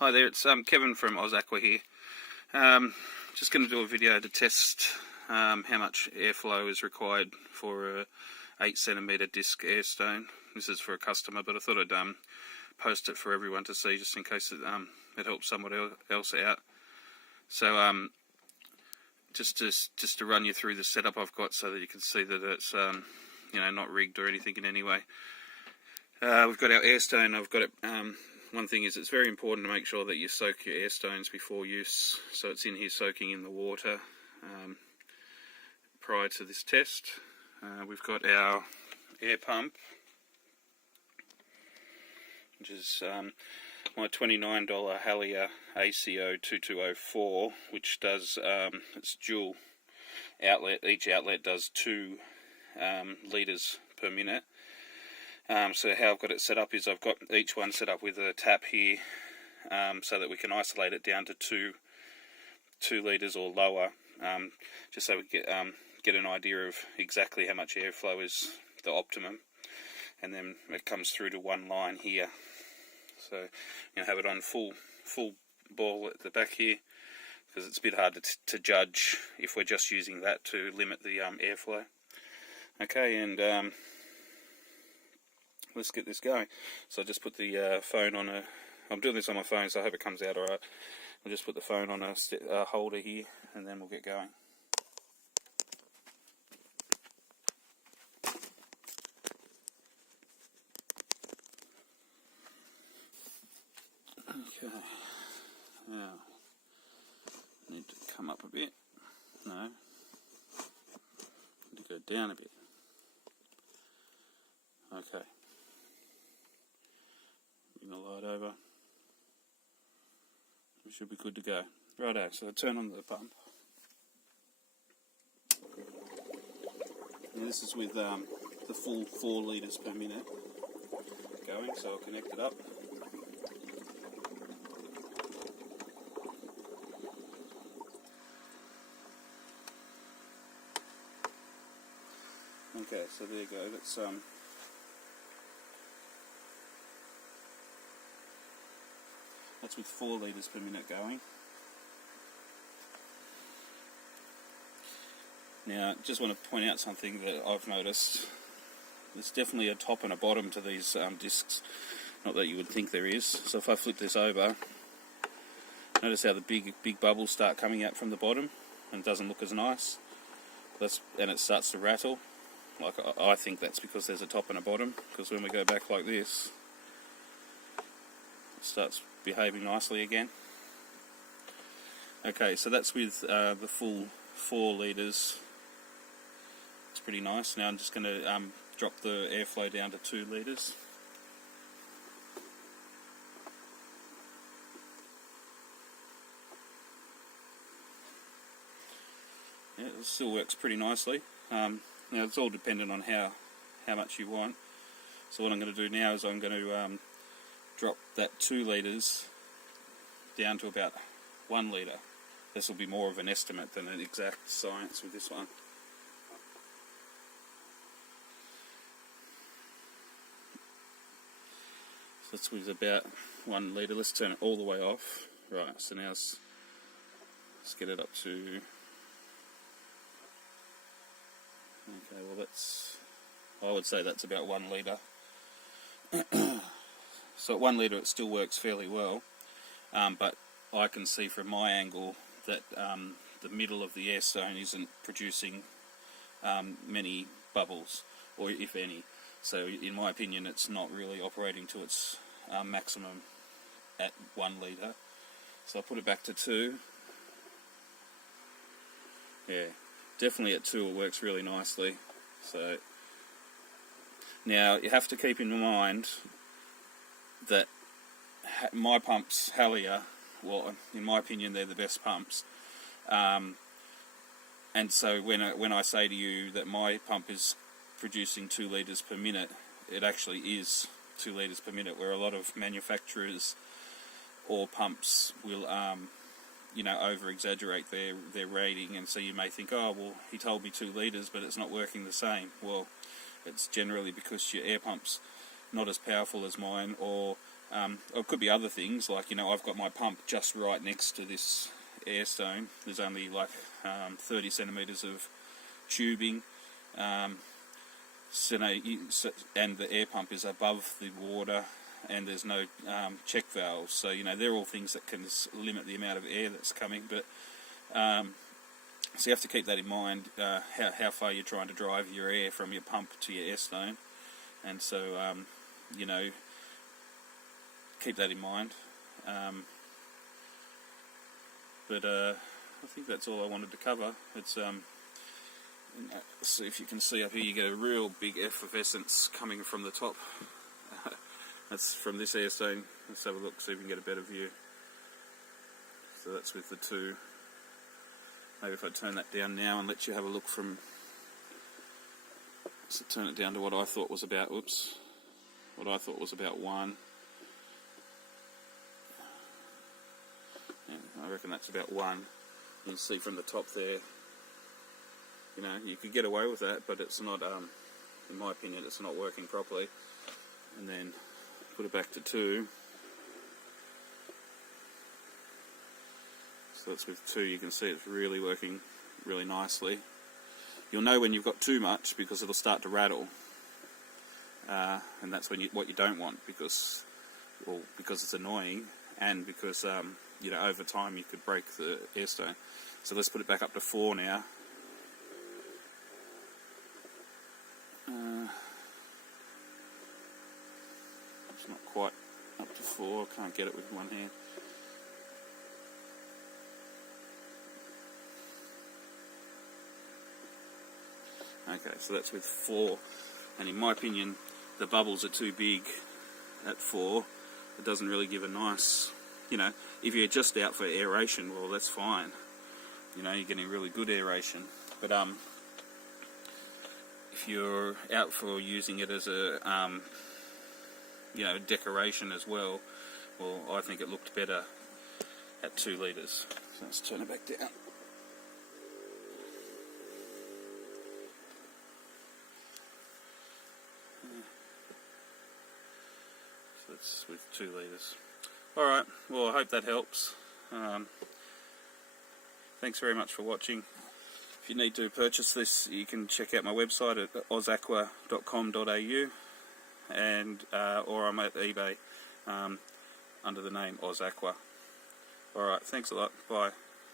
Hi there, it's Kevin from OzAqua here. Just going to do a video to test how much airflow is required for a 8cm disc airstone. This is for a customer, but I thought I'd post it for everyone to see, just in case it helps someone else out. So just to run you through the setup I've got, so that you can see that it's not rigged or anything in any way. We've got our airstone. I've got it. One thing is, it's very important to make sure that you soak your airstones before use, so it's in here soaking in the water prior to this test. We've got our air pump, which is my $29 Hailea ACO2204, which does it's dual outlet. Each outlet does 2 litres per minute. So how I've got it set up is, I've got each one set up with a tap here, so that we can isolate it down to 2 litres or lower, just so we get an idea of exactly how much airflow is the optimum, and then it comes through to one line here. So have it on full ball at the back here, because it's a bit hard to judge if we're just using that to limit the airflow. Okay, and let's get this going. So I just put the phone on I'm doing this on my phone, so I hope it comes out alright. I'll just put the phone on a holder here, and then we'll get going. Okay, now, need to come up a bit. No, need to go down a bit. Okay. Bring the light over. We should be good to go. Righto, so I turn on the pump. Now this is with the full 4 litres per minute going, so I'll connect it up. Okay, so there you go. That's with 4 litres per minute going. Now, just want to point out something that I've noticed. There's definitely a top and a bottom to these discs. Not that you would think there is. So if I flip this over, notice how the big bubbles start coming out from the bottom, and it doesn't look as nice. And it starts to rattle. Like, I think that's because there's a top and a bottom, because when we go back like this, it starts behaving nicely again. Okay, so that's with the full 4 litres. It's pretty nice. Now I'm just going to drop the airflow down to 2 litres. Yeah, it still works pretty nicely. Now it's all dependent on how much you want. So what I'm going to do now is I'm going to drop that 2 litres down to about 1 litre. This will be more of an estimate than an exact science with this one. So that's with about 1 litre. Let's turn it all the way off. Right, so now let's get it up to... Okay, well I would say that's about 1 litre. So at 1 litre it still works fairly well, but I can see from my angle that the middle of the airstone isn't producing many bubbles, or if any. So in my opinion, it's not really operating to its maximum at 1 litre. So I'll put it back to 2. Yeah, definitely at 2 it works really nicely. So now you have to keep in mind that my pumps, Hailea, well, in my opinion, they're the best pumps. And so when I say to you that my pump is producing 2 litres per minute, it actually is 2 litres per minute, where a lot of manufacturers or pumps will over-exaggerate their rating, and so you may think, oh, well, he told me 2 litres, but it's not working the same. Well, it's generally because your air pump's not as powerful as mine, or It could be other things, like, you know, I've got my pump just right next to this air stone. There's only like 30 centimetres of tubing, and the air pump is above the water, and there's no check valves. So, you know, they're all things that can limit the amount of air that's coming. But so you have to keep that in mind, how far you're trying to drive your air from your pump to your air stone. And so, you know, keep that in mind. But I think that's all I wanted to cover. It's see if you can see up here, you get a real big effervescence coming from the top. That's from this air stone. Let's have a look, see if we can get a better view. So that's with the two. Maybe if I turn that down now and let you have a look from, so turn it down to what I thought was about, what I thought was about 1. Yeah, I reckon that's about 1. You can see from the top there, you know, you could get away with that, but it's not, in my opinion, it's not working properly. And then put it back to 2. So that's with 2, you can see it's really working really nicely. You'll know when you've got too much because it'll start to rattle, and that's when what you don't want, because it's annoying, and because you know, over time you could break the air stone. So let's put it back up to 4 now. It's not quite up to 4. I can't get it with one hand. Okay, so that's with 4, and in my opinion the bubbles are too big at 4. It doesn't really give a nice, you know, if you're just out for aeration, well, that's fine, you know, you're getting really good aeration. But if you're out for using it as a you know, decoration as well, I think it looked better at 2 litres. So let's turn it back down. That's with 2 litres. Alright, well, I hope that helps. Thanks very much for watching. If you need to purchase this, you can check out my website at OzAqua.com.au, and or I'm at eBay under the name OzAqua. Alright, thanks a lot. Bye.